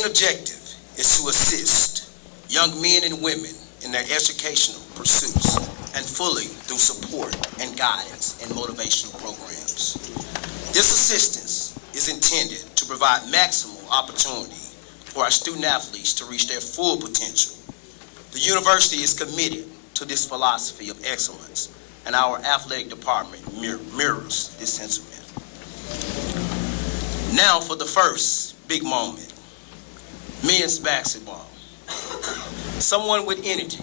main objective is to assist young men and women in their educational pursuits and fully through support and guidance and motivational programs. This assistance is intended to provide maximal opportunity for our student athletes to reach their full potential. The university is committed to this philosophy of excellence, and our athletic department mirrors this sentiment. Now for the first big moment, men's basketball. Someone with energy,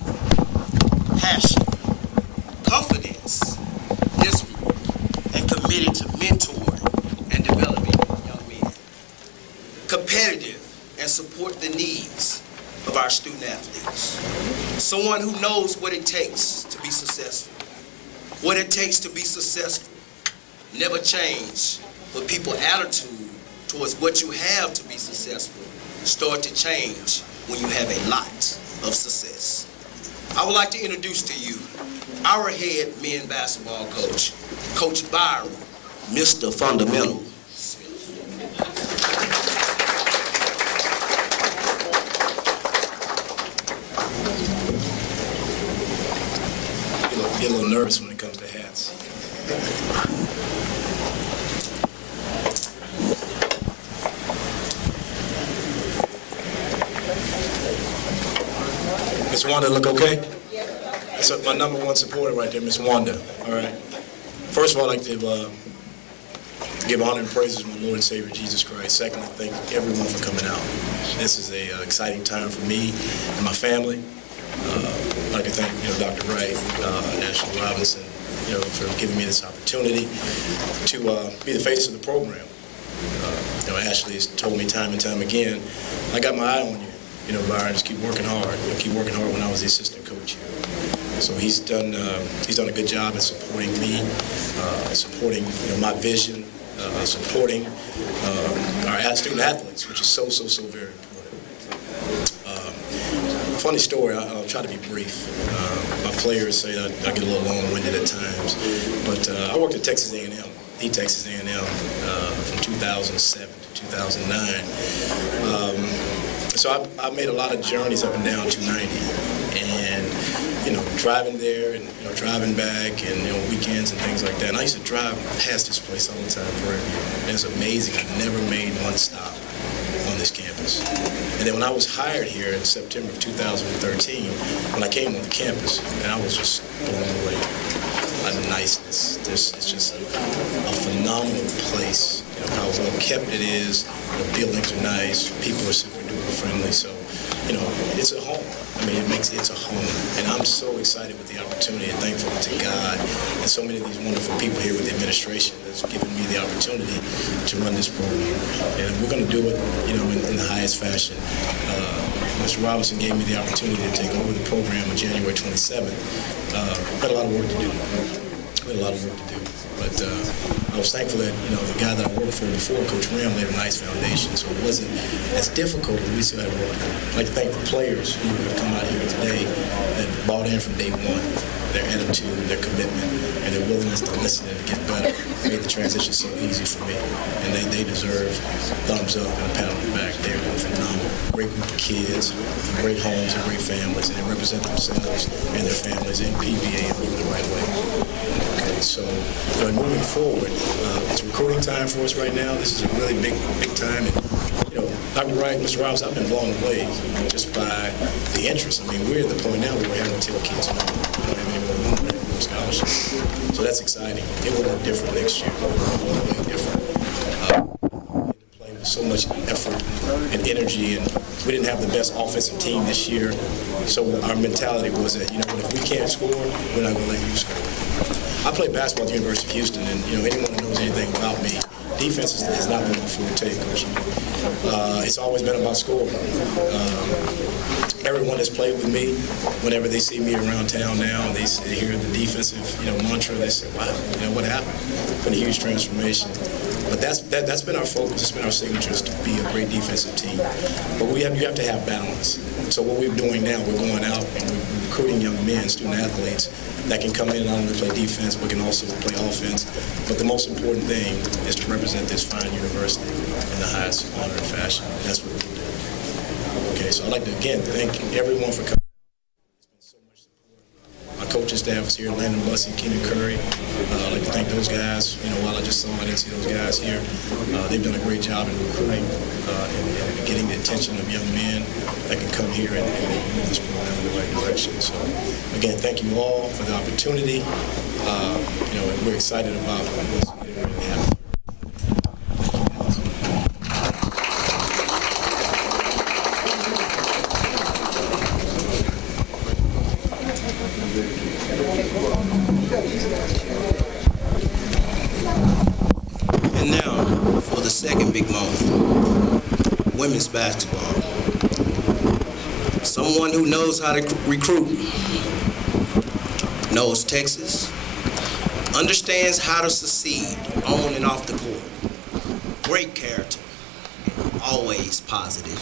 passion, confidence, discipline, and committed to mentoring and developing young men. Competitive and support the needs of our student athletes. Someone who knows what it takes to be successful. What it takes to be successful. Never change, but people's attitude towards what you have to be successful start to change when you have a lot of success. I would like to introduce to you our head men's basketball coach, Coach Byron, Mr. Fundamental. Get a little nervous when it comes to hats. Miss Wanda, look okay? That's my number one supporter right there, Miss Wanda. All right. First of all, I'd like to give honor and praises to my Lord and Savior, Jesus Christ. Secondly, thank everyone for coming out. This is an exciting time for me and my family. I'd like to thank, Dr. Wright, Ashley Robinson, for giving me this opportunity to be the face of the program. Ashley has told me time and time again, I got my eye on you. Byron, just keep working hard. Keep working hard when I was the assistant coach here. So he's done a good job in supporting me, supporting my vision, supporting our student athletes, which is so very important. Funny story, I'll try to be brief. My players say I get a little long-winded at times, but I worked at Texas A&M, the Texas A&M, from 2007 to 2009. So I made a lot of journeys up and down 290, and driving there and driving back, and weekends and things like that. And I used to drive past this place all the time, Prairie View. And it's amazing. I never made one stop on this campus. And then when I was hired here in September of 2013, when I came on the campus, and I was just blown away by the niceness. It's just a phenomenal place. How well kept it is. The buildings are nice. People are super duper friendly. So, it's a home. It's a home. And I'm so excited with the opportunity and thankful to God and so many of these wonderful people here with the administration that's given me the opportunity to run this program. And we're going to do it, in the highest fashion. Mr. Robinson gave me the opportunity to take over the program on January 27th. We've got a lot of work to do. But I was thankful that, the guy that I worked for before, Coach Ram, laid a nice foundation, so it wasn't as difficult, but we still had work to do. I'd like to thank the players who have come out here today that bought in from day one. Their attitude, their commitment, and their willingness to listen and to get better made the transition so easy for me. And they deserve thumbs up and a pat on the back. They're phenomenal. Great group of kids, great homes and great families, and they represent themselves and their families in PVA and moving the right way. Okay, so moving forward, it's recruiting time for us right now. This is a really big time. And, Dr. Wright, Mr. Rouse, I've been blown away just by the interest. We're at the point now where we're having to tell kids no. We're scholarship. So that's exciting. It will look different next year. It will look way different. Play with so much effort and energy, and we didn't have the best offensive team this year. So our mentality was that, if we can't score, we're not going to let you score. I played basketball at the University of Houston, and anyone who knows anything about me, defense has not been my forte, Coach. It's always been about scoring. Everyone that's played with me, whenever they see me around town now, and they hear the defensive, mantra, they say, "Wow, what happened?" It's been a huge transformation. But that's been our focus. It's been our signature, is to be a great defensive team. But you have to have balance. So what we're doing now, we're going out and we're recruiting young men, student athletes, that can come in and not only play defense, but can also play offense. But the most important thing is to represent this fine university in the highest honor and fashion. And that's what we're doing. I'd like to, again, thank everyone for coming. It's been so much support. My coaching staff is here, Landon Bussey, Keenan Curry. I'd like to thank those guys. While I just saw them, I didn't see those guys here. They've done a great job in recruiting and getting the attention of young men that can come here and move this program in the right direction. So, again, thank you all for the opportunity. And we're excited about what's going to happen. And now for the second big moment, women's basketball. Someone who knows how to recruit, knows Texas, understands how to succeed on and off the court. Great character, always positive.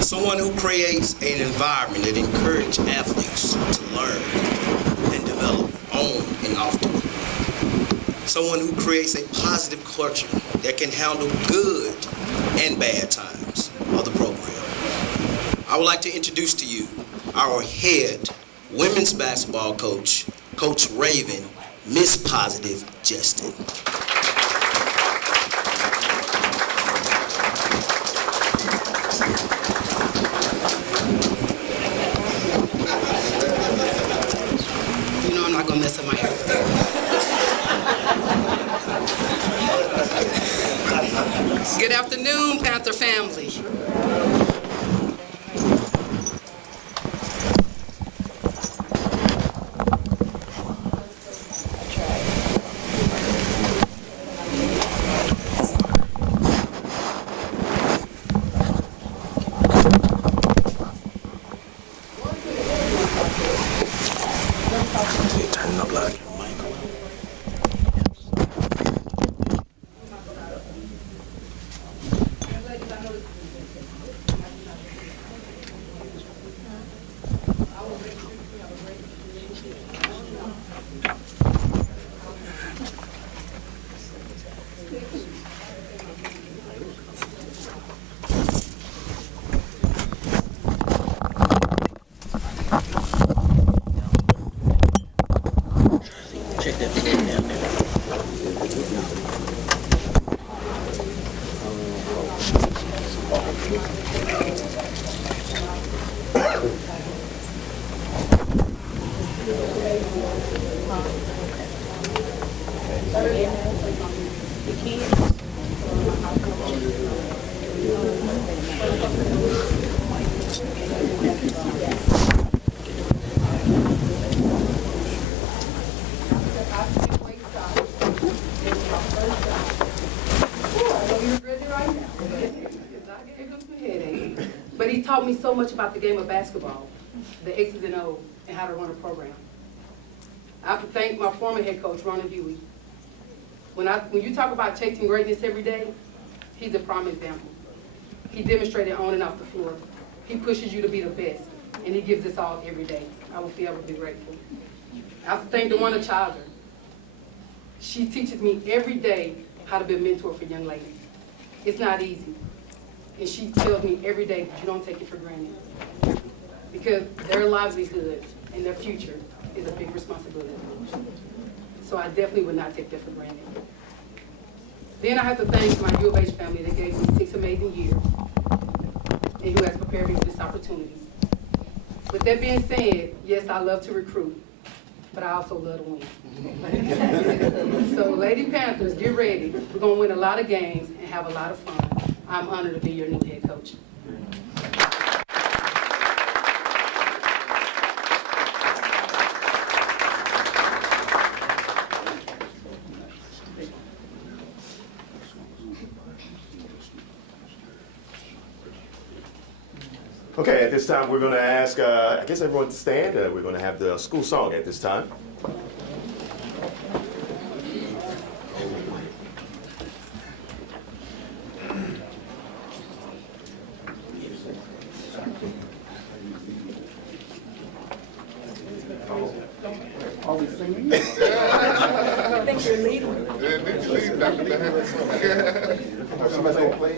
Someone who creates an environment that encourages athletes to learn and develop on and off the court. Someone who creates a positive culture that can handle good and bad times of the program. I would like to introduce to you our head women's basketball coach, Coach Raven, Miss Positive Justin. You know I'm not gonna mess up my hair. Good afternoon, Panther family. But he taught me so much about the game of basketball, the X's and O's, and how to run a program. I have to thank my former head coach, Ronald Huey. When you talk about chasing greatness every day, he's a prime example. He demonstrated on and off the floor. He pushes you to be the best, and he gives us all every day. I will forever be grateful. I have to thank DeWanda Childer. She teaches me every day how to be a mentor for young ladies. It's not easy. And she tells me every day that you don't take it for granted. Because their livelihood and their future is a big responsibility. So I definitely would not take that for granted. Then I have to thank my U of H family that gave me 6 amazing years and who has prepared me for this opportunity. With that being said, yes, I love to recruit, but I also love to win. So Lady Panthers, get ready. We're gonna win a lot of games and have a lot of fun. I'm honored to be your new head coach. Okay, at this time we're going to ask, I guess everyone to stand. We're going to have the school song at this time. Are we singing? I think you're leading. Somebody play?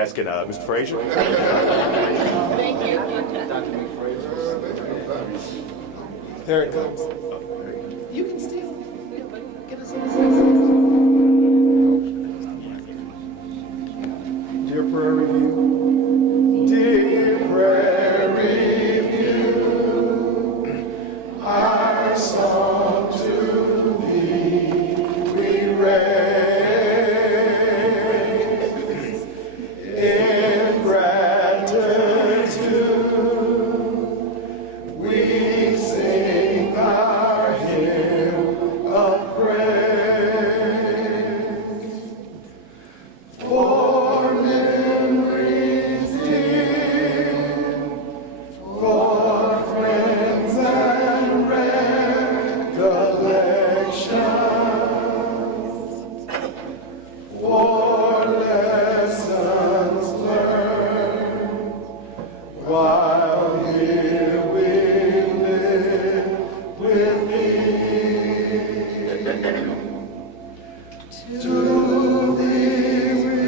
asking Mr. Frazier. There it comes. You can still get us in the Dear Prairie View, dear Prairie View, our song to thee we raise in gratitude. We sing our hymn of praise for memories dear, for friends and recollections, for lessons learned while here we live with thee. To thee we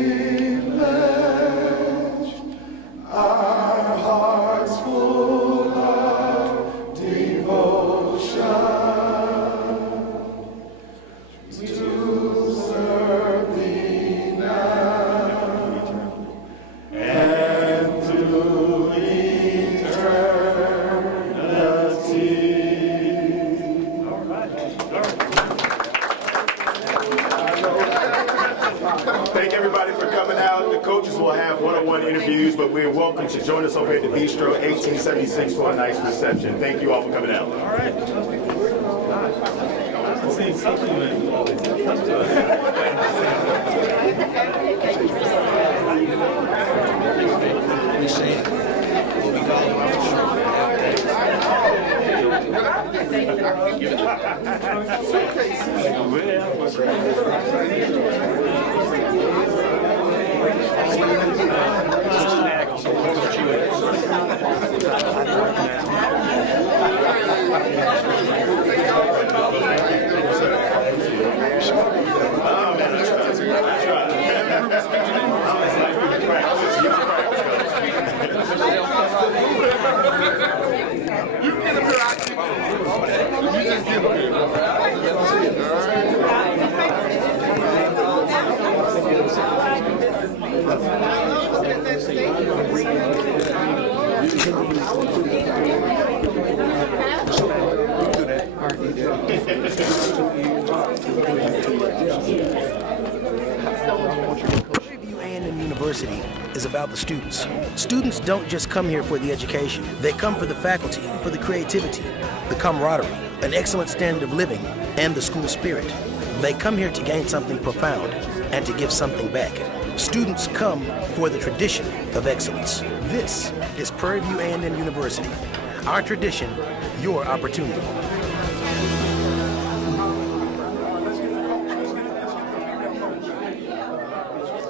pledge our hearts full of devotion to serve thee now and through eternity. Thank everybody for coming out. The coaches will have one-on-one interviews, but we're welcome to join us over at the Bistro 1876 for a nice reception. Thank you all for coming out. Prairie View A&M University is about the students. Students don't just come here for the education. They come for the faculty, for the creativity, the camaraderie, an excellent standard of living, and the school spirit. They come here to gain something profound and to give something back. Students come for the tradition of excellence. This is Prairie View A&M University. Our tradition, your opportunity.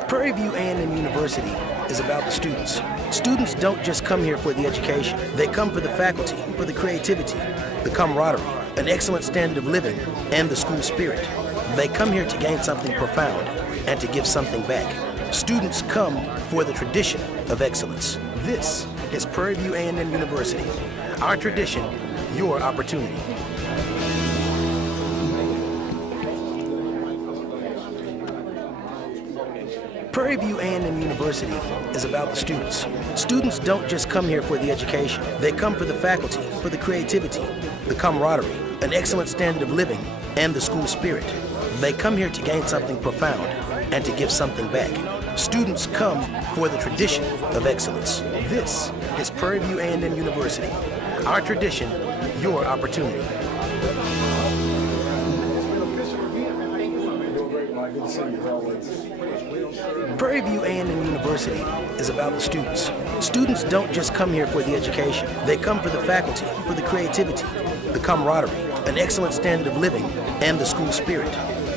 Prairie View A&M University is about the students. Students don't just come here for the education. They come for the faculty, for the creativity, the camaraderie, an excellent standard of living, and the school spirit. They come here to gain something profound and to give something back. Students come for the tradition of excellence. This is Prairie View A&M University. Our tradition, your opportunity. Prairie View A&M University is about the students. Students don't just come here for the education. They come for the faculty, for the creativity, the camaraderie, an excellent standard of living, and the school spirit. They come here to gain something profound and to give something back. Students come for the tradition of excellence. This is Prairie View A&M University. Our tradition, your opportunity. Prairie View A&M University is about the students. Students don't just come here for the education. They come for the faculty, for the creativity, the camaraderie, an excellent standard of living, and the school spirit.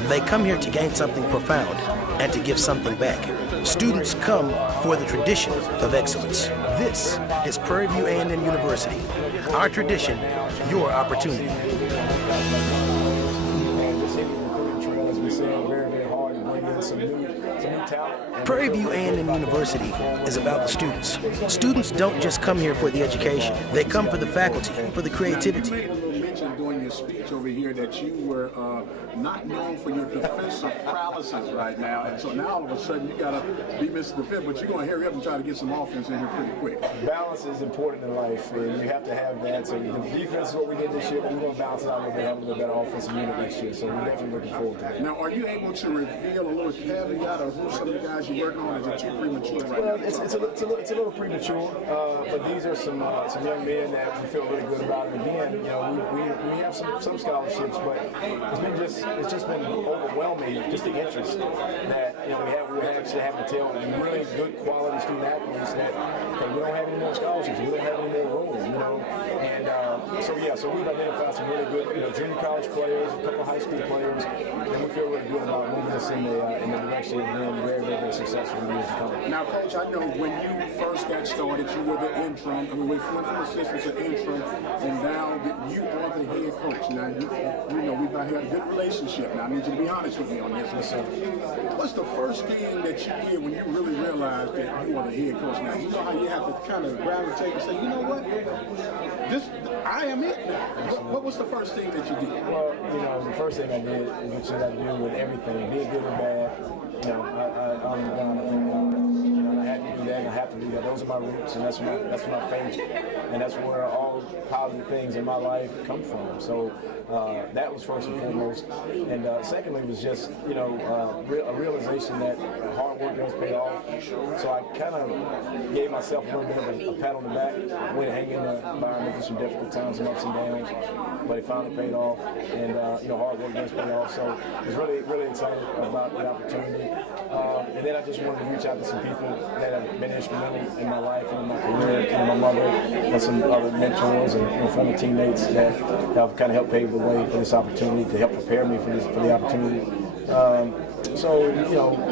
They come here to gain something profound and to give something back. Students come for the tradition of excellence. This is Prairie View A&M University. Our tradition, your opportunity. Very, very hard to bring in some new talent. Prairie View A&M University is about the students. Students don't just come here for the education. They come for the faculty, for the creativity. You made a little mention during your speech over here that you were not known for your defensive prowesses right now, and so now all of a sudden you got to be Mr. Defense, but you're going to hurry up and try to get some offense in here pretty quick. Balance is important in life, and you have to have that. So the defense is what we did this year, but we're going to balance it out a little bit, have a little better offensive unit next year. So we're definitely looking forward to that. Now, are you able to reveal a little caveat of who some of the guys you're working on? Is it too premature right Well, now? it's a little premature, but these are some young men that we feel really good about. And again, you know, we have some scholarships, but it's just been overwhelming, just the interest that we're actually having to tell really good quality student athletes that we don't have any more scholarships, we don't have any more room, and so we've identified some really good junior college players, a couple of high school players, and we feel really good about moving us in the direction of being very, very, very successful in the years to come. Now, Coach, I know when you first got started, you were the interim. I mean, we went from assistant to interim, and now you are the head coach. Now, we've had a good relationship. Now, I need you to be honest with me on this. So, what's the first thing that you did when you really realized that you are the head coach? Now, you know how you have to kind of gravitate and say, you know what, I am it now. What was the first thing that you did? Well, the first thing I did is what you got to do with everything, be it good or bad. I'm God. I think I had to do that, and I have to do that. Those are my roots, and that's my faith, and that's where all positive things in my life come from. So that was first and foremost, and secondly was just a realization that hard work does pay off. So I kind of gave myself a little bit of a pat on the back. Went hanging in the environment through some difficult times, some ups and downs, but it finally paid off, and hard work does pay off. So I was really, really excited about the opportunity, and then I just wanted to reach out to some people that have been instrumental in my life and in my career, my mother and some other mentors and former teammates that have kind of helped pave the way for this opportunity, to help prepare me for the opportunity. So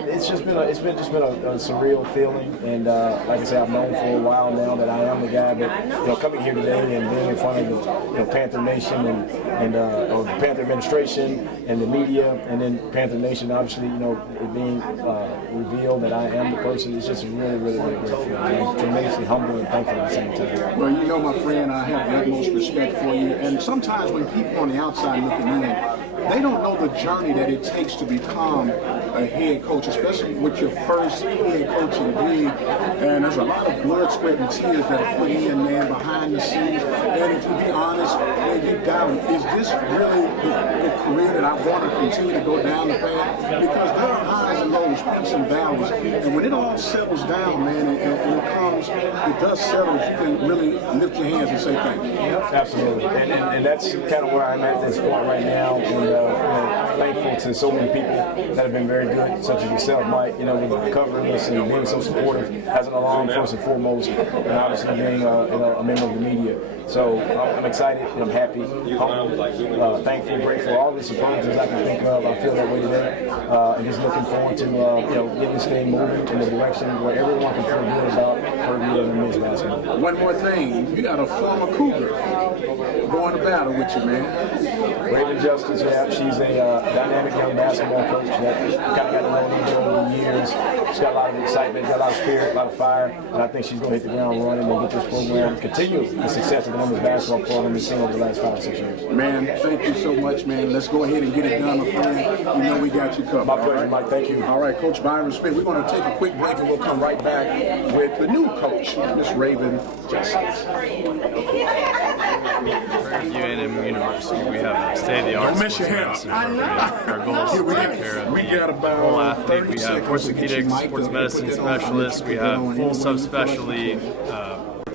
it's just been a surreal feeling, and like I said, I've known for a while now that I am the guy. But coming here today and being in front of the Panther Nation and or the Panther administration and the media, and then Panther Nation, obviously, it being revealed that I am the person, it's just really, really, really great feeling. I'm tremendously humble and thankful at the same time. Well, my friend, I have the utmost respect for you, and sometimes when people on the outside looking in, they don't know the journey that it takes to become a head coach, especially with your first head coaching gig. And there's a lot of blood, sweat, and tears that are put in, man, behind the scenes. And if you be honest, man, you doubt, is this really the career that I want to continue to go down the path? Because there are highs and lows, peaks and valleys. And when it all settles down, man, it does settle, you can really lift your hands and say thank you. Absolutely. And that's kind of where I'm at this point right now. And thankful to so many people that have been very good, such as yourself, Mike, with covering this and being so supportive as an alum first and foremost, and obviously being a member of the media. So I'm excited, I'm happy, humble, thankful, grateful, all the superlatives I can think of. I feel that way today, and just looking forward to getting this thing moving in the direction where everyone can feel good about Prairie View and men's basketball. One more thing, you got a former Cougar going to battle with you, man. Raven Justice, yeah, she's a dynamic young basketball coach that kind of got to know me over the years. She's got a lot of excitement, got a lot of spirit, a lot of fire, and I think she's going to hit the ground running and get this program, continue the success of the women's basketball program we've seen over the last 5 or 6 years. Man, thank you so much, man. Let's go ahead and get it done, my friend. We got you covered. My pleasure, Mike. Thank you. All right, Coach Byron Smith, we're going to take a quick break and we'll come right back with the new coach, Miss Raven Justice. Prairie View A&M University, we have a state-of-the-art sports medicine program. Our goal is to take care of the whole athlete. We have orthopedic sports medicine specialists. We have full subspecialty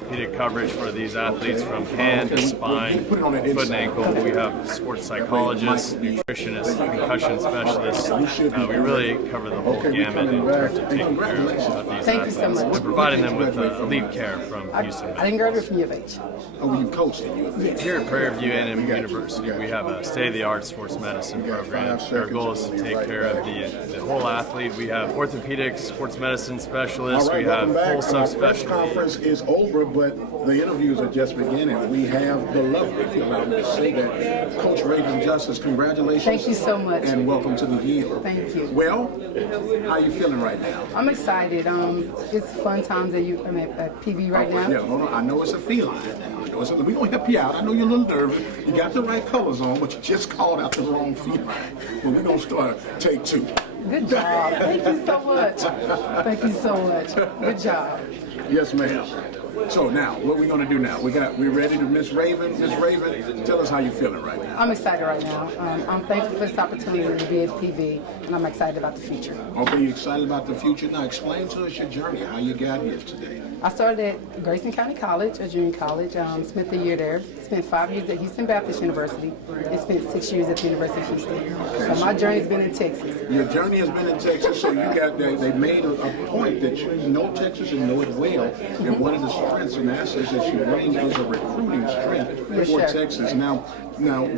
orthopedic coverage for these athletes from hand to spine, foot and ankle. We have sports psychologists, nutritionists, concussion specialists. We really cover the whole gamut in terms of taking care of these athletes and providing them with elite care from Houston. I didn't graduate from U of H. Oh, you coached at U of H? Here at Prairie View A&M University, we have a state-of-the-art sports medicine program. Our goal is to take care of the whole athlete. We have orthopedic sports medicine specialists. All right, we have full press subspecialty. conference is over, but but the interviews are just beginning. We have the lovely, if you allow me to say that, Coach Raven Justice. Congratulations. Thank you so much. And welcome to the Hill. Thank you. Well, how are you feeling right now? I'm excited. It's fun times at PV right now. Yeah, hold on. I know it's a feeling. We're going to help you out. I know you're a little nervous. You got the right colors on, but you just called out the wrong feline. But we're going to start take 2. Good job. Thank you so much. Thank you so much. Good job. Yes, ma'am. So now, what are we going to do now? We're ready to Miss Raven. Miss Raven, tell us how you're feeling right now. I'm excited right now. I'm thankful for this opportunity to be at PV, and I'm excited about the future. Okay, you excited about the future? Now explain to us your journey, how you got here today. I started at Grayson County College, a junior college, spent a year there, spent 5 years at Houston Baptist University, and spent 6 years at the University of Houston. So my journey's been in Texas. Your journey has been in Texas, so they made a point that you know Texas and know it well, and one of the strengths and assets that you bring is a recruiting strength for Texas. Now,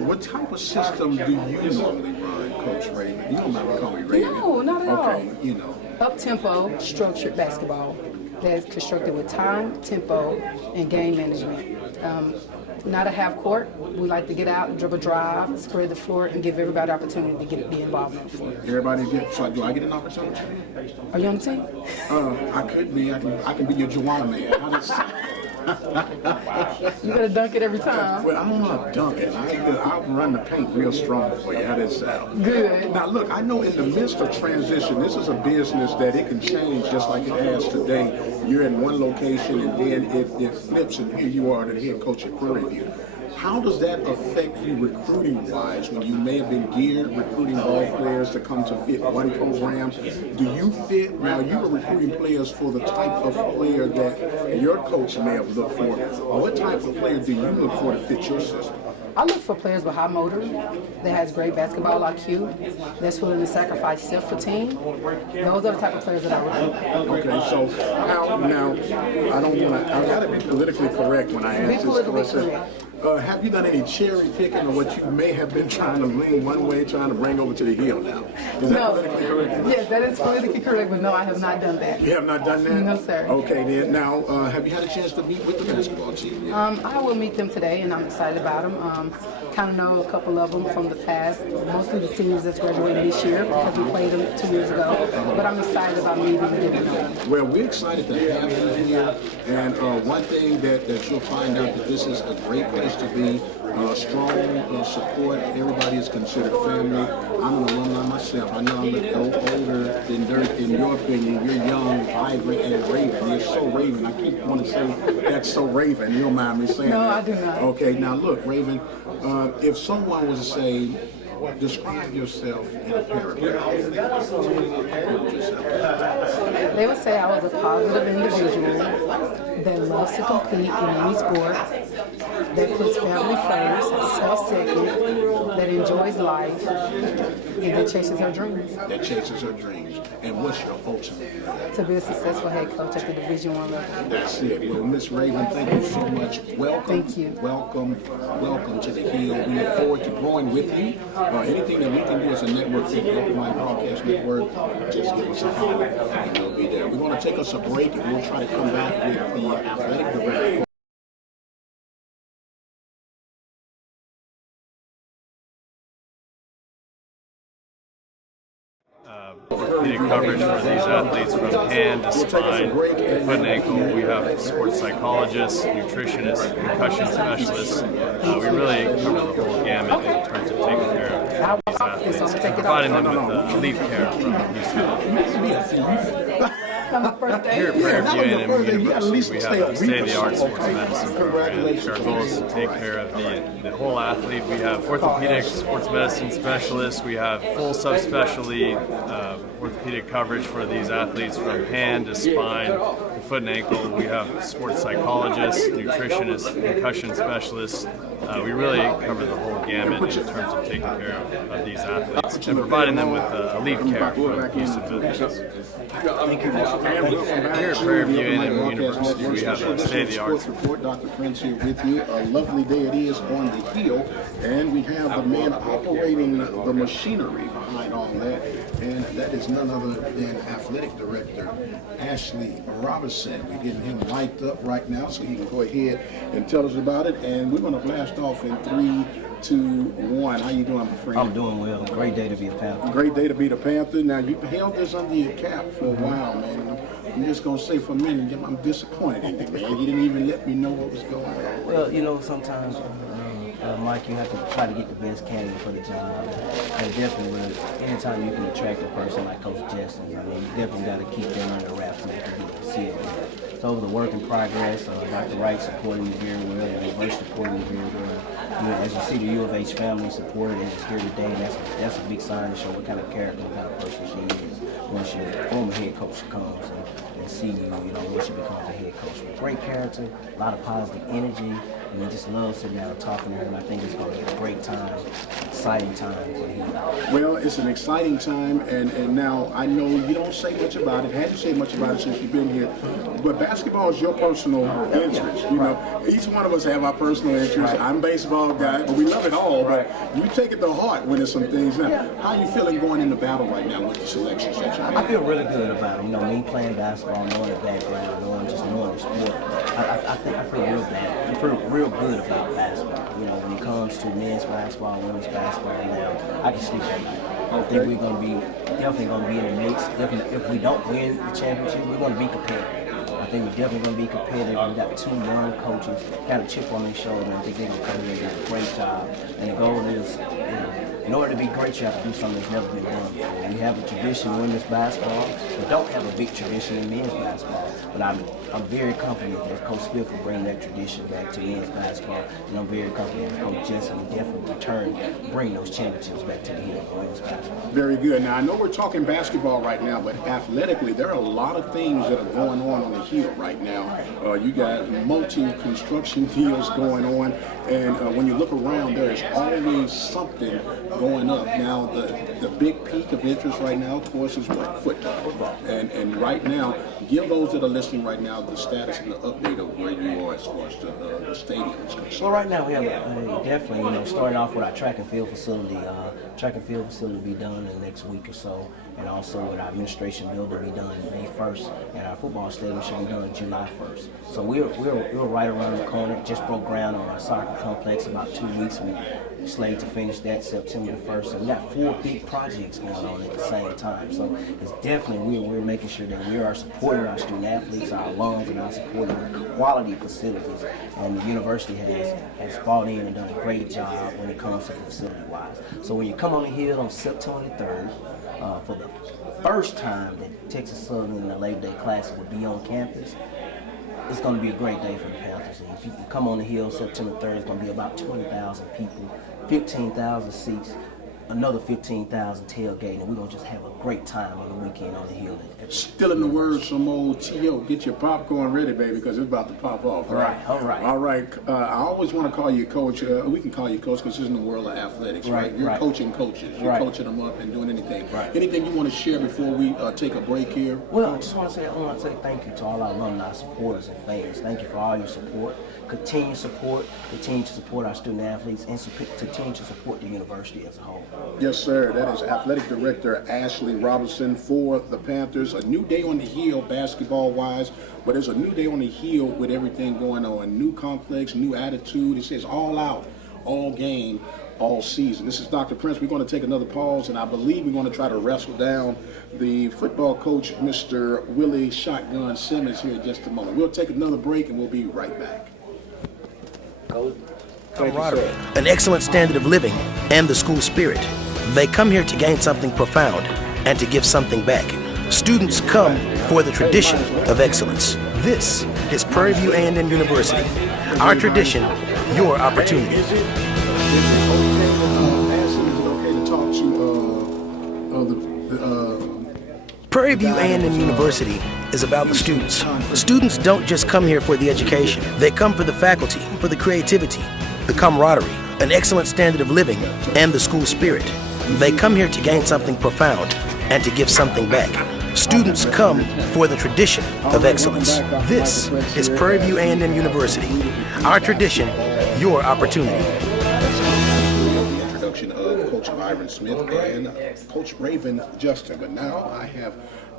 what type of system do you normally run, Coach Raven? You don't mind calling me Raven. No, not at all. Okay, you know. Up-tempo, structured basketball that's constructed with time, tempo, and game management. Not a half court. We like to get out, dribble drive, spread the floor, and give everybody opportunity to be involved in the floor. So do I get an opportunity? Are you on the team? I could be. I can be your Joanna man. You better dunk it every time. Well, I don't know how to dunk it. I'll run the paint real strong for you. How does that sound? Good. Now, look, I know in the midst of transition, this is a business that it can change just like it has today. You're in one location and then it flips and here you are the head coach at Prairie View. How does that affect you recruiting-wise when you may have been geared recruiting ball players to come to fit one program? Do you fit? Now, you were recruiting players for the type of player that your coach may have looked for. What type of player do you look for to fit your system? I look for players with high motor, that has great basketball IQ, that's willing to sacrifice self for team. Those are the type of players that I recruit. Okay, so now, I gotta be politically correct when I ask this question. Have you done any cherry picking of what you may have been trying to lean one way, trying to bring over to the Hill now? Is that politically correct? Yes, that is politically correct, but no, I have not done that. You have not done that? No, sir. Okay, then. Now, have you had a chance to meet with the basketball team yet? I will meet them today, and I'm excited about them. Kind of know a couple of them from the past, mostly the seniors that's graduating this year because we played them 2 years ago. But I'm excited about meeting and getting them. Well, we're excited to have you here, and one thing that you'll find out that this is a great place to be. Strong support. Everybody is considered family. I'm an alumni myself. I know I'm a little older than Dirk. In your opinion, you're young, vibrant, and Raven. You're so Raven. I keep wanting to say that's so Raven. You don't mind me saying that? No, I do not. Okay, now look, Raven, if someone was to say, describe yourself in a paragraph, what would you say? They would say I was a positive individual that loves to compete in any sport, that puts family first, self-second, that enjoys life, and that chases her dreams. That chases her dreams. And what's your ultimate goal? To be a successful head coach at the Division I level. That's it. Well, Miss Raven, thank you so much. Welcome. Thank you. Welcome to the Hill. We look forward to growing with you. Anything that we can do as a network, the Open Mic Broadcast Network, just give us a holler and we'll be there. We're going to take us a break and we'll try to come back with the athletic director. Orthopedic coverage for these athletes from hand to spine, foot and ankle. We have sports psychologists, nutritionists, concussion specialists. We really cover the whole gamut in terms of taking care of these athletes and providing them with elite care from Houston. Here at Prairie View A&M University, we have a state-of-the-art sports medicine program. Our goal is to take care of the whole athlete. We have orthopedic sports medicine specialists. We have full subspecialty orthopedic coverage for these athletes from hand to spine to foot and ankle. We have sports psychologists, nutritionists, concussion specialists. We really cover the whole gamut in terms of taking care of these athletes and providing them with elite care from Houston Physicians. Here at Prairie View A&M University, we have a state-of-the-art report. Dr. Prince here with you. A lovely day it is on the Hill, and we have the man operating the machinery behind all that, and that is none other than Athletic Director Ashley Robinson. set. We're getting him mic'd up right now so he can go ahead and tell us about it. And we're going to blast off in 3, 2, 1. How you doing, my friend? I'm doing well. Great day to be a Panther. Great day to be the Panther. Now, you held this under your cap for a while, man. I'm just going to say for a minute, I'm disappointed in you, man. You didn't even let me know what was going on. Well, you know, sometimes, Mike, you have to try to get the best candidate for the job. And definitely, anytime you can attract a person like Coach Jessens, I mean, you definitely got to keep them under wraps and to get to see it. So it was a work in progress. Dr. Wright supported me very well. The university supported me very well. You know, as you see, the U of H family supported and is here today. That's a big sign to show what kind of character, what kind of person she is once your former head coach comes and see you, once you become a head coach. With great character, a lot of positive energy, and we just love sitting down and talking to her, and I think it's going to be a great time, exciting time for him. Well, it's an exciting time, and now I know you don't say much about it, hadn't said much about it since you've been here, but basketball is your personal interest. You know, each one of us have our personal interests. I'm a baseball guy, but we love it all, but you take it to heart when there's some things. Now, how are you feeling going into battle right now with the selections that you have? I feel really good about it. Me playing basketball, knowing the background, knowing the sport. I think I feel real bad. I feel real good about basketball. When it comes to men's basketball, women's basketball now, I can sleep at night. I think we're definitely going to be in the mix. If we don't win the championship, we're going to be competitive. I think we're definitely going to be competitive. We got 2 young coaches, got a chip on their shoulder, and I think they're going to come in and do a great job. And the goal is, in order to be great, you have to do something that's never been done before. We have a tradition in women's basketball. We don't have a big tradition in men's basketball. But I'm very confident that Coach Smith will bring that tradition back to men's basketball. And I'm very confident that Coach Jensen will definitely bring those championships back to the Hill of women's basketball. Very good. Now, I know we're talking basketball right now, but athletically, there are a lot of things that are going on the Hill right now. You got multi-construction deals going on. And when you look around, there is always something going up. Now, the big peak of interest right now, of course, is what? Football. And right now, give those that are listening right now the status and the update of where you are as far as the stadium is concerned. Well, right now we have definitely, starting off with our track and field facility. Track and field facility will be done in the next week or so, and also with our administration building will be done May 1st, and our football stadium should be done July 1st. So we're right around the corner. Just broke ground on our soccer complex about 2 weeks. We slated to finish that September 1st. So we got 4 big projects going on at the same time. So it's definitely we're making sure that we are supporting our student athletes, our alums, and our supporting quality facilities. And the university has bought in and done a great job when it comes to facility-wise. So when you come on the Hill on September 3rd, for the first time that Texas Southern and the Labor Day Classic will be on campus, it's going to be a great day for the Panthers. And if you come on the Hill September 3rd, it's going to be about 20,000 people, 15,000 seats, another 15,000 tailgating, and we're going to just have a great time on the weekend on the Hill. Still in the words from old T.O., get your popcorn ready, baby, because it's about to pop off. Right? All right. All right. I always want to call you coach. We can call you coach because it's in the world of athletics, right? You're coaching coaches. You're coaching them up and doing anything. Right. Anything you want to share before we take a break here? Well, I want to say thank you to all our alumni, supporters, and fans. Thank you for all your support. Continue to support our student athletes, and continue to support the university as a whole. Yes, sir. That is Athletic Director Ashley Robinson for the Panthers. A new day on the Hill basketball-wise, but there's a new day on the Hill with everything going on. New complex, new attitude. It says all out, all game, all season. This is Dr. Prince. We're going to take another pause, and I believe we're going to try to wrestle down the football coach, Mr. Willie Shotgun Simmons, here in just a moment. We'll take another break, and we'll be right back. Camaraderie, an excellent standard of living, and the school spirit. They come here to gain something profound and to give something back. Students come for the tradition of excellence. This is Prairie View A&M University. Our tradition, your opportunity. Is it okay to talk to Prairie View A&M University is about the students. Students don't just come here for the education. They come for the faculty, for the creativity, the camaraderie, an excellent standard of living, and the school spirit. They come here to gain something profound and to give something back. Students come for the tradition of excellence. This is Prairie View A&M University. Our tradition, your opportunity. the introduction of Coach Byron Smith and Coach Raven Justin. But now I have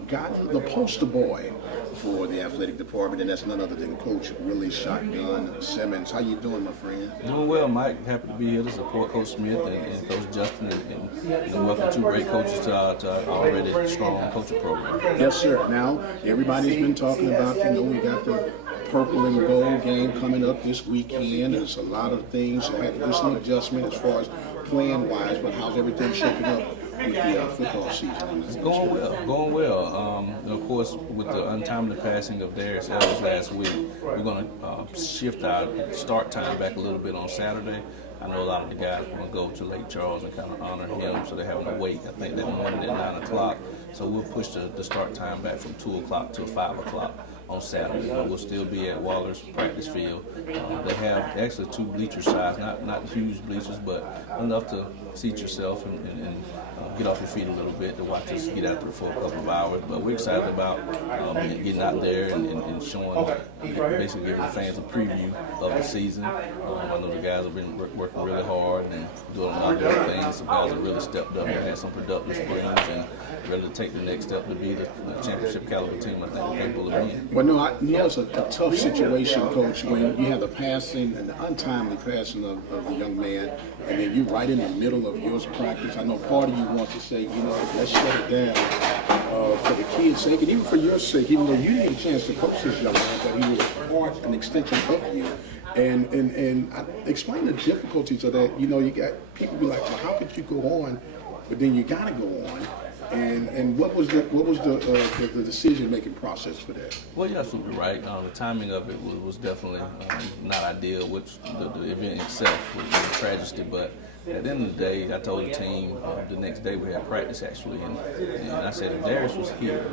gotten the poster boy for the athletic department, and that's none other than Coach Willie Shotgun Simmons. How you doing, my friend? Doing well, Mike. Happy to be here to support Coach Smith and Coach Justin, and welcome two great coaches to our already strong coaching program. Yes, sir. Now, everybody's been talking about, we got the purple and gold game coming up this weekend. There's a lot of things. I had to do some adjustment as far as plan-wise, but how's everything shaping up with the football season? It's going well. Of course, with the untimely passing of Darius Evans last week, we're going to shift our start time back a little bit on Saturday. I know a lot of the guys want to go to Lake Charles and kind of honor him, so they're having to wait. I think that morning at 9 o'clock. So we'll push the start time back from 2 o'clock to 5 o'clock on Saturday. But we'll still be at Waller's practice field. They have actually 2 bleacher size, not huge bleachers, but enough to seat yourself and get off your feet a little bit to watch us get out there for a couple of hours. But we're excited about getting out there and showing, basically giving the fans a preview of the season. I know the guys have been working really hard and doing a lot of good things. Some guys have really stepped up and had some productive springs and ready to take the next step to be the championship caliber team I think we're capable of being. Well, no, I know it's a tough situation, Coach, when you have the passing and the untimely passing of the young man, and then you're right in the middle of yours practice. I know part of you wants to say, let's shut it down for the kids' sake, and even for your sake, even though you didn't get a chance to coach this young man, that he was part, an extension of you. And I explain the difficulties of that. You got people be like, well, how could you go on? But then you got to go on. And what was the decision-making process for that? Well, you're absolutely right. The timing of it was definitely not ideal, which the event itself was a tragedy. But at the end of the day, I told the team the next day we had practice actually, and I said if Darius was here,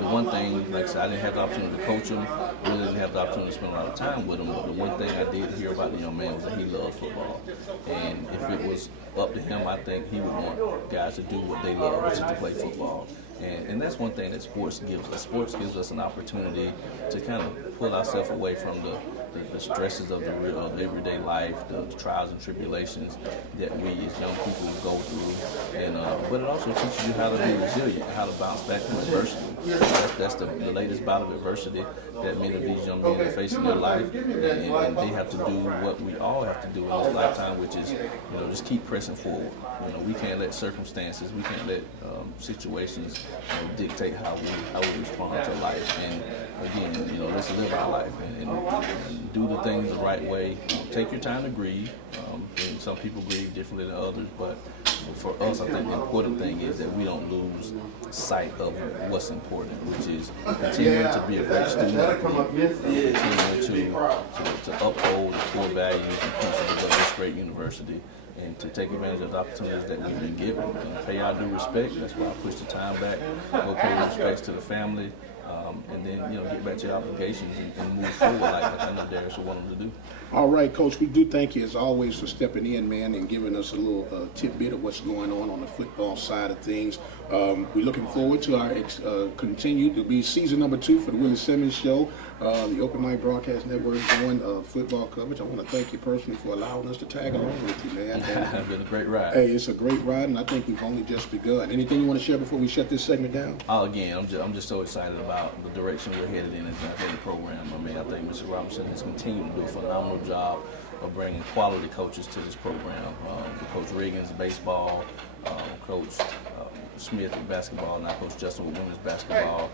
the one thing, like I said, I didn't have the opportunity to coach him, really didn't have the opportunity to spend a lot of time with him, but the one thing I did hear about the young man was that he loved football. And if it was up to him, I think he would want guys to do what they love, which is to play football. And that's one thing that sports gives us. Sports gives us an opportunity to kind of pull ourselves away from the stresses of the everyday life, the trials and tribulations that we as young people go through. And but it also teaches you how to be resilient, how to bounce back from adversity. That's the latest bout of adversity that many of these young men are facing in their life, and they have to do what we all have to do in this lifetime, which is just keep pressing forward. We can't let circumstances, we can't let situations dictate how we respond to life. And again, let's live our life and do the things the right way. Take your time to grieve. And some people grieve differently than others, but for us, I think the important thing is that we don't lose sight of what's important, which is continuing to be a great student, continuing to uphold the core values and principles of this great university, and to take advantage of the opportunities that we've been given. And pay our due respect. That's why I push the time back. Go pay respects to the family, and then get back to your obligations and move forward like I know Darius will want them to do. All right, Coach, we do thank you as always for stepping in, man, and giving us a little tidbit of what's going on the football side of things. We're looking forward to our continue to be season number 2 for the Willie Simmons Show, the Open Mic Broadcast Network doing football coverage. I want to thank you personally for allowing us to tag along with you, man. It's been a great ride. Hey, it's a great ride, and I think we've only just begun. Anything you want to share before we shut this segment down? Again, I'm just so excited about the direction we're headed in as the program. I think Mr. Robinson has continued to do a phenomenal job of bringing quality coaches to this program. Coach Riggins, baseball, Coach Smith with basketball, now Coach Justin with women's basketball.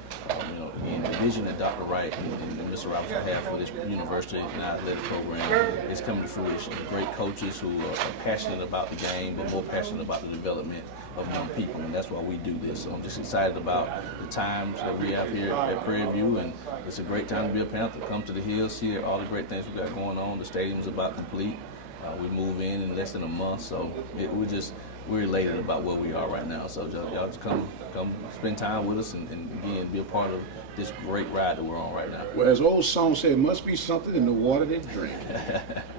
Again, the vision that Dr. Wright and Mr. Robinson have for this university and athletic program is coming to fruition. Great coaches who are passionate about the game, but more passionate about the development of young people, and that's why we do this. So I'm just excited about the times that we have here at Prairie View, and it's a great time to be a Panther. Come to the Hills, see all the great things we got going on. The stadium's about complete. We move in less than a month, so we're elated about where we are right now. So y'all just come spend time with us and again be a part of this great ride that we're on right now. Well, as the old song said, it must be something in the water they drink.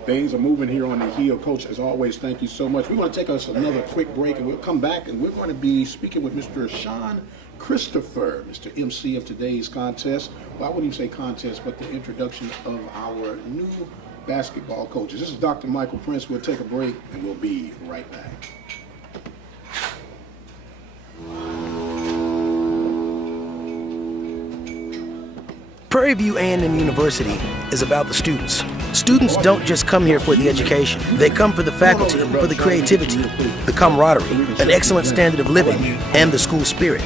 Things are moving here on the Hill. Coach, as always, thank you so much. We want to take us another quick break, and we'll come back, and we're going to be speaking with Mr. Sean Christopher, Mr. MC of today's contest. Well, I wouldn't even say contest, but the introduction of our new basketball coaches. This is Dr. Michael Prince. We'll take a break, and we'll be right back. Prairie View A&M University is about the students. Students don't just come here for the education. They come for the faculty, for the creativity, the camaraderie, an excellent standard of living, and the school spirit.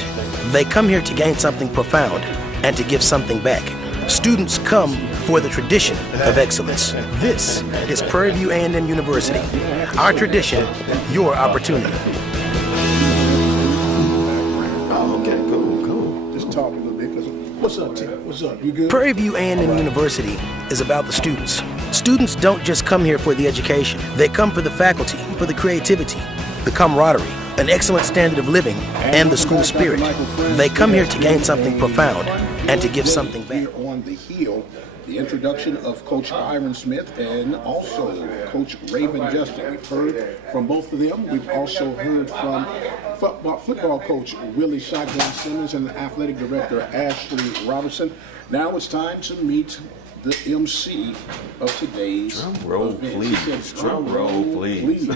They come here to gain something profound and to give something back. Students come for the tradition of excellence. This is Prairie View A&M University. Our tradition, your opportunity. Oh, okay, cool. Just talk a little bit. What's up, Tim? What's up? You good? Prairie View A&M University is about the students. Students don't just come here for the education. They come for the faculty, for the creativity, the camaraderie, an excellent standard of living, and the school spirit. They come here to gain something profound and to give something back. Here on the Hill, the introduction of Coach Byron Smith and also Coach Raven Justin. We've heard from both of them. We've also heard from football coach Willie Shotgun Simmons and athletic director Ashley Robertson. Now it's time to meet the MC of today's event. Drum roll, please.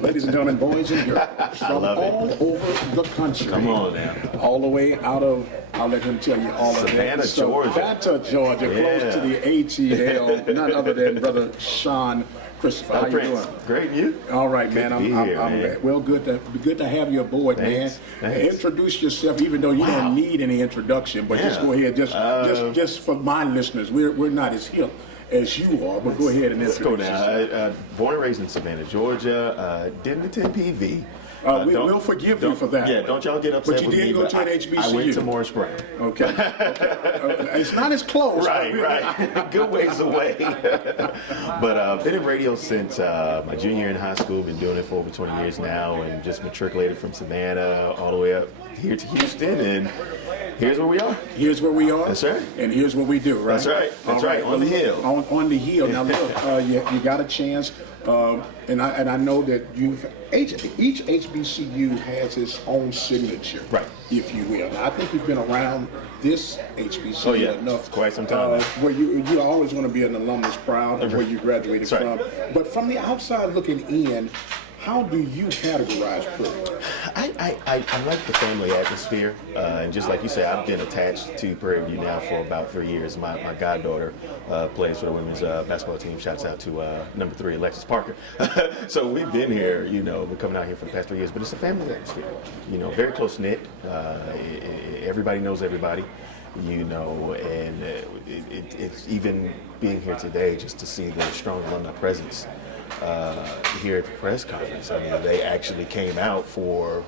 Ladies and gentlemen, boys and girls, from all over the country. Come on now. All the way out of, I'll let him tell you all of that. Savannah, Georgia, close to the ATL, none other than Brother Sean Christopher. How you doing? Great, you? All right, man. Good to be here, man. Well, good to have you aboard, Thanks. man. Introduce yourself, even though you don't need any introduction, but just go ahead, just for my listeners. We're not as hip as you are, but go ahead and introduce yourself. Now. Born and raised in Savannah, Georgia. Didn't attend PV. We'll forgive you for that. Yeah, don't y'all get upset with me. But you did go to an HBCU. I went to Morris Brown. Okay. It's not as close. Right. Good ways away. But been in radio since my junior year in high school. Been doing it for over 20 years now, and just matriculated from Savannah all the way up here to Houston, and here's where we are. Here's where we are. That's right. And here's what we do, right? That's right. That's right. On the hill. On the hill. Now look, you got a chance, and I know that each HBCU has its own signature, right? If you will. Now I think you've been around this HBCU enough, quite some time. Where you always want to be an alumnus proud of where you graduated from. But from the outside looking in, how do you categorize Prairie? I like the family atmosphere, and just like you say, I've been attached to Prairie View now for about 3 years. My goddaughter plays for the women's basketball team. Shouts out to number 3, Alexis Parker. So we've been here, we're coming out here for the past 3 years, but it's a family atmosphere. Very close knit. Everybody knows everybody. And it's even being here today just to see the strong alumni presence here at the press conference. I mean, they actually came out for,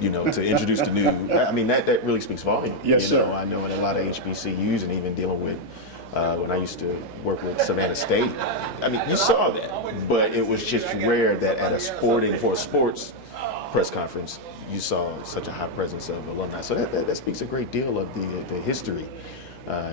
to introduce the new. I mean, that really speaks volume. Yes, sir. I know in a lot of HBCUs, and even dealing with when I used to work with Savannah State. I mean, you saw that, but it was just rare that at a sports press conference, you saw such a high presence of alumni. So that speaks a great deal of the history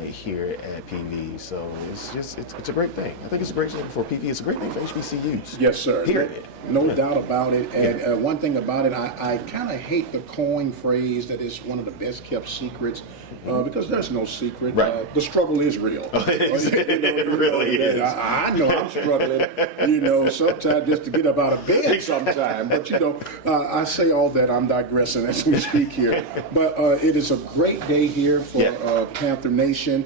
here at PV. So it's a great thing. I think it's a great thing for PV. It's a great thing for HBCUs. Yes, sir. Period. No doubt about it. And one thing about it, I kind of hate the coin phrase that it's one of the best kept secrets because there's no secret. Right. The struggle is real. It really is. I know I'm struggling, sometimes just to get up out of bed sometime. But, I say all that. I'm digressing as we speak here. But it is a great day here for Panther Nation.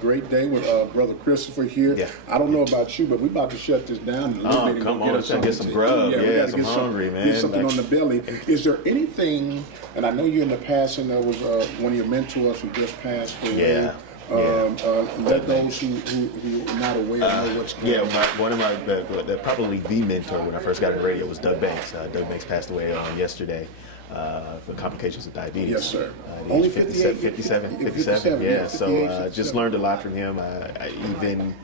Great day with Brother Christopher here. Yeah. I don't know about you, but we're about to shut this down in a little bit and come go on, get us let's get some grub. I'm hungry, man. Get something on the belly. Is there anything, and I know you in the past, and there was one of your mentors who just passed away. Let those who are not aware know what's going on. One of my, probably the mentor when I first got in radio was Doug Banks. Doug Banks passed away yesterday for complications of diabetes. Yes, sir. Only 57. Yeah, so just learned a lot from him. Even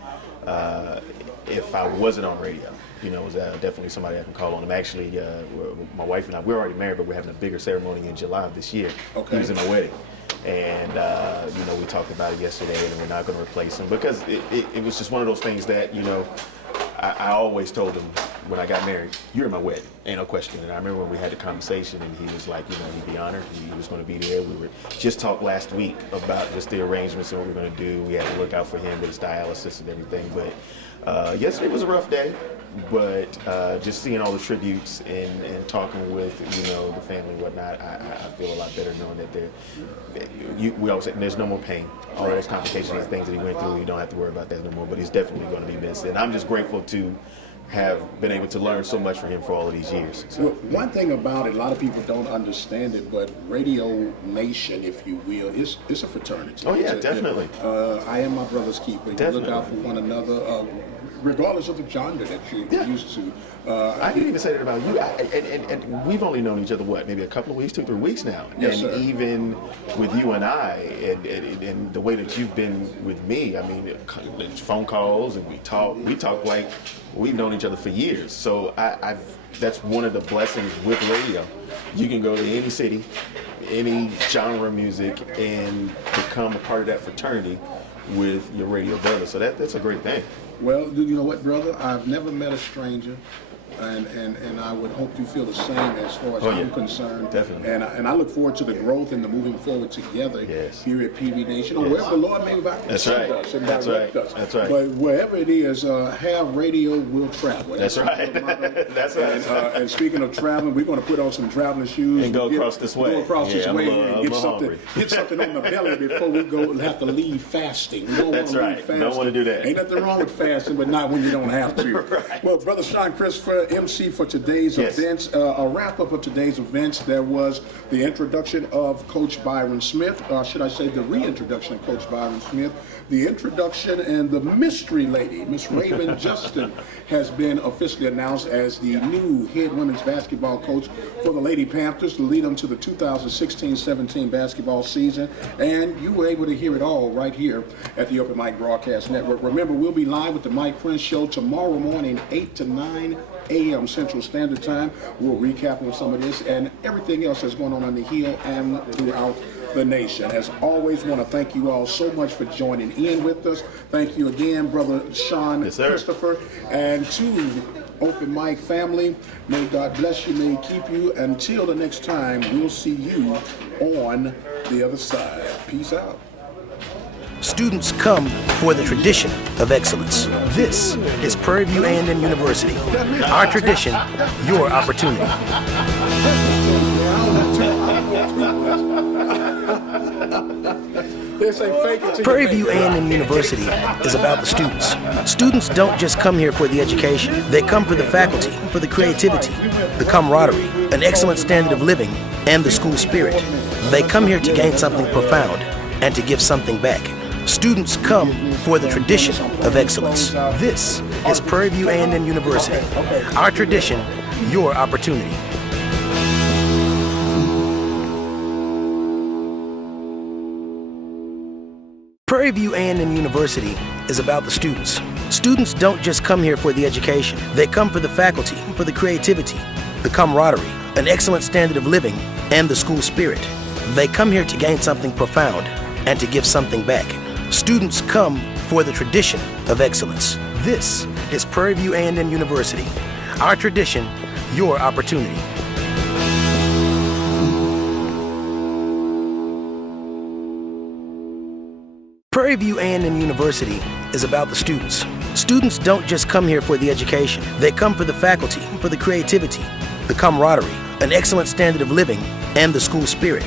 if I wasn't on radio, was definitely somebody I can call on. I'm actually, my wife and I, we're already married, but we're having a bigger ceremony in July of this year. Okay. He was in my wedding. And, we talked about it yesterday, and we're not going to replace him because it was just one of those things that, I always told him when I got married, you're in my wedding, ain't no question. And I remember when we had the conversation, and he was like, he'd be honored. He was going to be there. We were just talked last week about just the arrangements and what we were going to do. We had to look out for him with his dialysis and everything. But yesterday was a rough day. but just seeing all the tributes and talking with the family and whatnot, I feel a lot better knowing that we always say there's no more pain. All those complications and things that he went through, you don't have to worry about that no more. But he's definitely going to be missed, and I'm just grateful to have been able to learn so much from him for all of these years. So. Well, one thing about it, a lot of people don't understand it, but Radio Nation, if you will, is a fraternity. Oh yeah, definitely. I am my brother's keeper. You look out for one another, regardless of the genre that you're used to. I didn't even say that about you. And we've only known each other, maybe a couple of weeks, 2-3 weeks now. Yes, and sir. even with you and I, and the way that you've been with me, I mean, phone calls and we talk like we've known each other for years. So that's one of the blessings with radio. You can go to any city, any genre of music, and become a part of that fraternity with your radio brother. So that's a great thing. Well, you know what, brother? I've never met a stranger, and I would hope you feel the same as far as I'm concerned. Definitely. And I look forward to the growth and the moving forward together here at PV Nation, or wherever the Lord may back us and direct us. That's right. But wherever it is, have radio will travel. That's right. That's right. And speaking of traveling, we're going to put on some traveling shoes and go across this way. Go across this way and get hungry. something on the belly before we go and have to leave fasting. We don't want to leave fasting. Don't want to do that. Ain't nothing wrong with fasting, but not when you don't have to. Right. Well, Brother Sean Christopher, MC for today's events, a wrap-up of today's events. There was the introduction of Coach Byron Smith, should I say the reintroduction of Coach Byron Smith, the introduction and the mystery lady, Miss Raven Justin, has been officially announced as the new head women's basketball coach for the Lady Panthers to lead them to the 2016-17 basketball season. And you were able to hear it all right here at the Open Mic Broadcast Network. Remember, we'll be live with the Mike Prince Show tomorrow morning, 8 to 9 a.m. Central Standard Time. We'll recap on some of this and everything else that's going on the Hill and throughout the nation. As always, want to thank you all so much for joining in with us. Thank you again, Brother Sean Christopher, and to Open Mic family. May God bless you, may He keep you. Until the next time, we'll see you on the other side. Peace out. Students come for the tradition of excellence. This is Prairie View A&M University. Our tradition, your opportunity. Prairie View A&M University is about the students. Students don't just come here for the education. They come for the faculty, for the creativity, the camaraderie, an excellent standard of living, and the school spirit. They come here to gain something profound and to give something back. Students come for the tradition of excellence. This is Prairie View A&M University. Our tradition, your opportunity. Prairie View A&M University is about the students. Students don't just come here for the education. They come for the faculty, for the creativity, the camaraderie, an excellent standard of living, and the school spirit. They come here to gain something profound and to give something back. Students come for the tradition of excellence. This is Prairie View A&M University. Our tradition, your opportunity. Prairie View A&M University is about the students. Students don't just come here for the education. They come for the faculty, for the creativity, the camaraderie, an excellent standard of living, and the school spirit.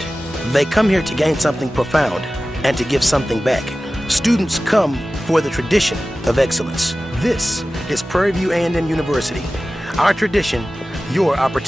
They come here to gain something profound and to give something back. Students come for the tradition of excellence. This is Prairie View A&M University. Our tradition, your opportunity.